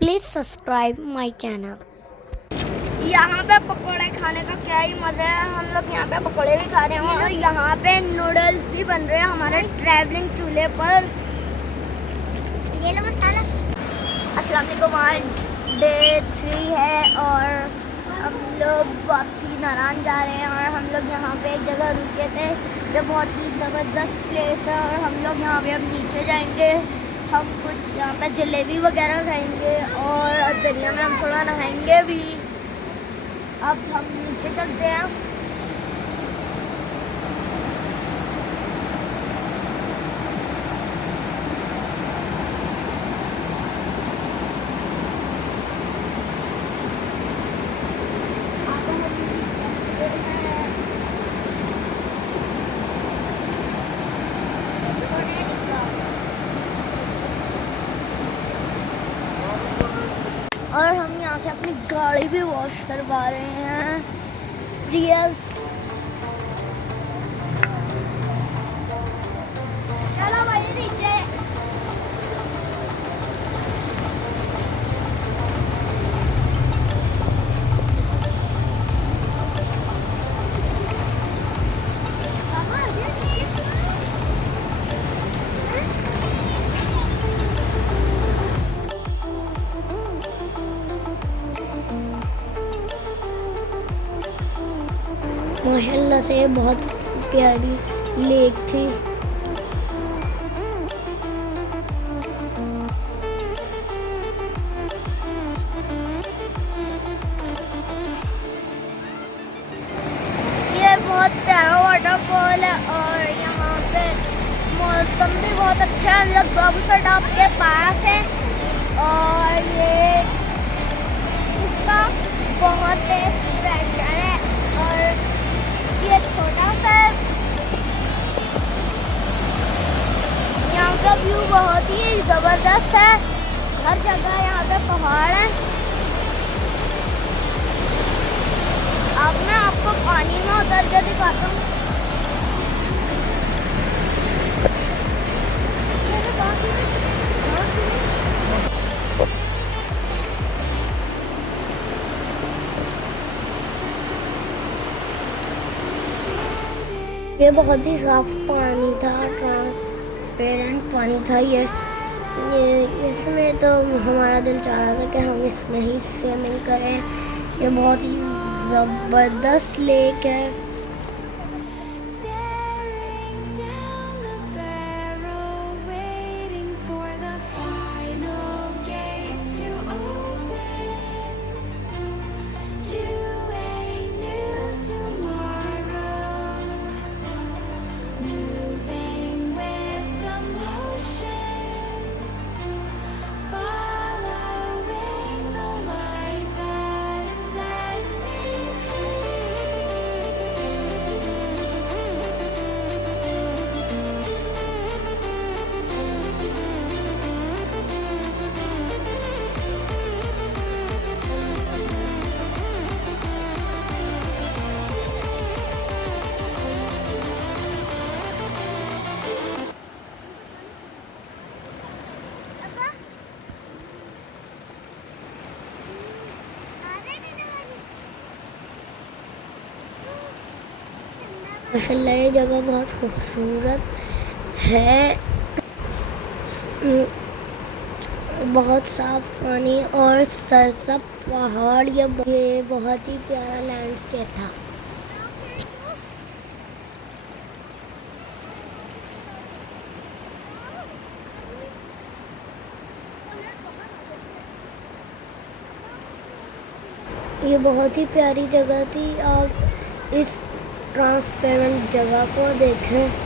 Please subscribe my channel. यहाँ पे पकोड़े खाने का क्या ही मज़ा है। हम लोग यहाँ पे पकोड़े भी खा रहे हैं और यहाँ पे नूडल्स भी बन रहे हैं हमारे ट्रैवलिंग चूल्हे पर। ये लो मसाला। अस्सलाम वालेकुम, आज डे 3 है और हम लोग वापसी नारायण जा रहे हैं और हम लोग यहाँ पे एक जगह रुके थे जो बहुत ही ज़बरदस्त प्लेस है और हम लोग यहाँ पे अब नीचे जाएंगे। हम कुछ यहाँ पे जलेबी वगैरह खाएंगे और दरिया में हम थोड़ा नहाएंगे भी। अब हम नीचे चलते हैं। और हम यहाँ से अपनी गाड़ी भी वॉश करवा रहे हैं। प्रियस चलो भाई नीचे। माशाल्लाह से बहुत प्यारी लेक थी। ये बहुत प्यारा वाटरफॉल है और यहाँ पे मौसम भी बहुत अच्छा है। हम लोग बाबूसर डैम के पास है और ये इसका बहुत टेस्ट प्रेशर है और ये छोटा सा है। यहाँ का व्यू बहुत ही ज़बरदस्त है। हर जगह यहाँ पे पहाड़ है। अब मैं आपको पानी में उतर के दिखाता हूँ। ये बहुत ही साफ पानी था, ट्रांसपेरेंट पानी था। ये इसमें तो हमारा दिल चाह रहा था कि हम इसमें ही स्विमिंग करें। ये बहुत ही ज़बरदस्त लेक है। माशाल्लाह ये जगह बहुत खूबसूरत है। बहुत साफ पानी और सरसब्ज पहाड़। ये बहुत ही प्यारा लैंडस्केप था। ये बहुत ही प्यारी जगह थी। आप इस ट्रांसपेरेंट जगह को देखें।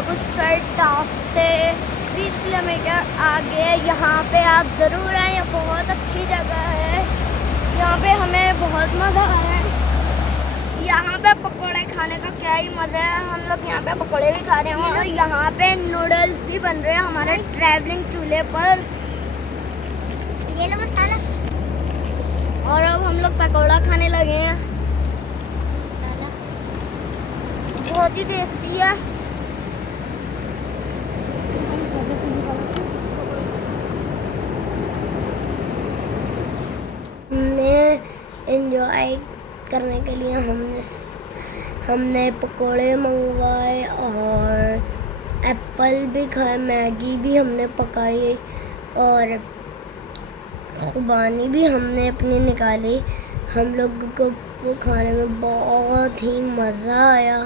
बाबूसर टाप से 20 किलोमीटर आगे। यहाँ पे आप ज़रूर आएँ, ये बहुत अच्छी जगह है। यहाँ पे हमें बहुत मज़ा आया है। यहाँ पे पकौड़े खाने का क्या ही मज़ा है। हम लोग यहाँ पे पकौड़े भी खा रहे हैं और यहाँ पे नूडल्स भी बन रहे हैं हमारे ट्रैवलिंग चूल्हे पर। ये लो मसाला। और अब हम लोग पकौड़ा खाने लगे हैं। बहुत ही टेस्टी है। हमने एंजॉय करने के लिए हमने पकोड़े मंगवाए और एप्पल भी खाए, मैगी भी हमने पकाई और खुबानी भी हमने अपनी निकाली। हम लोगों को वो खाने में बहुत ही मज़ा आया।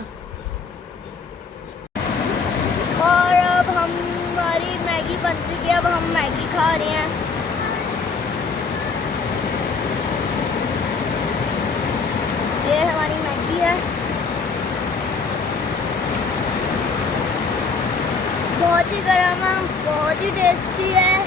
और अब हमारी मैगी बन चुकी है, अब हम मैगी खा रहे हैं। ये हमारी मैगी है, बहुत ही गर्म है, बहुत ही टेस्टी है।